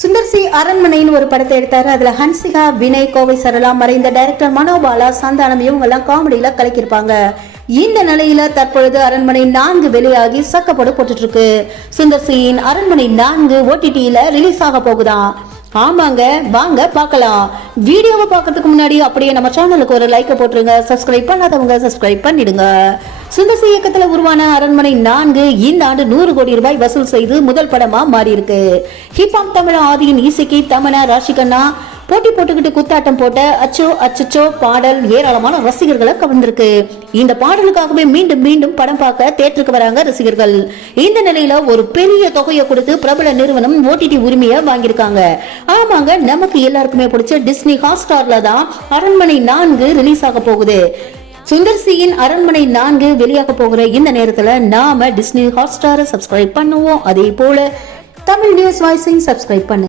Sundar C அரண்மனைன்னு ஒரு படத்தை எடுத்தாரு. அதுல ஹன்சிகா, வினய், கோவை சரளா, மறைந்த டைரக்டர் மனோபாலா, சந்தானம் இவங்க எல்லாம் காமெடியில கலக்கிருப்பாங்க. இந்த நிலையில தற்பொழுது அரண்மனை 4 வெளியாகி சக்கப்போடு போட்டுட்டு இருக்கு. சுந்தர் சியின் அரண்மனை 4 OTT-ல ரிலீஸ் ஆக போகுதான். ஆமாங்க, வாங்க பார்க்கலாம். வீடியோவை பார்க்கறதுக்கு முன்னாடி அப்படியே நம்ம சேனலுக்கு ஒரு லைக் போட்டுருங்க. சப்ஸ்கிரைப் பண்ணாதவங்க சப்ஸ்கிரைப் பண்ணிடுங்க. சுந்தர் சி இயக்கத்துல உருவான அரண்மனை 4 இந்த ஆண்டு 100 கோடி ரூபாய் வசூல் செய்து முதல் படமா மாறி இருக்கு. ஹிப்ஹாப் தமிழ் ஆதியின் இசைக்கு தமனா, ராஷிகண்ணா போட்டி போட்டுக்கிட்டு குத்தாட்டம் போட்ட அச்சோ அச்சோ பாடல் ஏராளமான ரசிகர்களை கவர்ந்திருக்கு. இந்த பாடலுக்காகவே மீண்டும் மீண்டும் படம் பார்க்க தியேட்டருக்கு வராங்க ரசிகர்கள். இந்த நிலையில ஒரு பெரிய தொகையை கொடுத்து பிரபல நிறுவனம் OTT உரிமையை வாங்கியிருக்காங்க. ஆமாங்க, நமக்கு எல்லாருக்குமே பிடிச்ச டிஸ்னி ஹாட்ஸ்டார்ல தான் அரண்மனை 4 ரிலீஸ் ஆக போகுது. சுந்தர் சியின் அரண்மனை 4 வெளியாக போகிற இந்த நேரத்துல நாம டிஸ்னி ஹாட்ஸ்டாரை சப்ஸ்கிரைப் பண்ணுவோம். அதே போல தமிழ் நியூஸ் வாய்ஸையும் சப்ஸ்கிரைப் பண்ணு.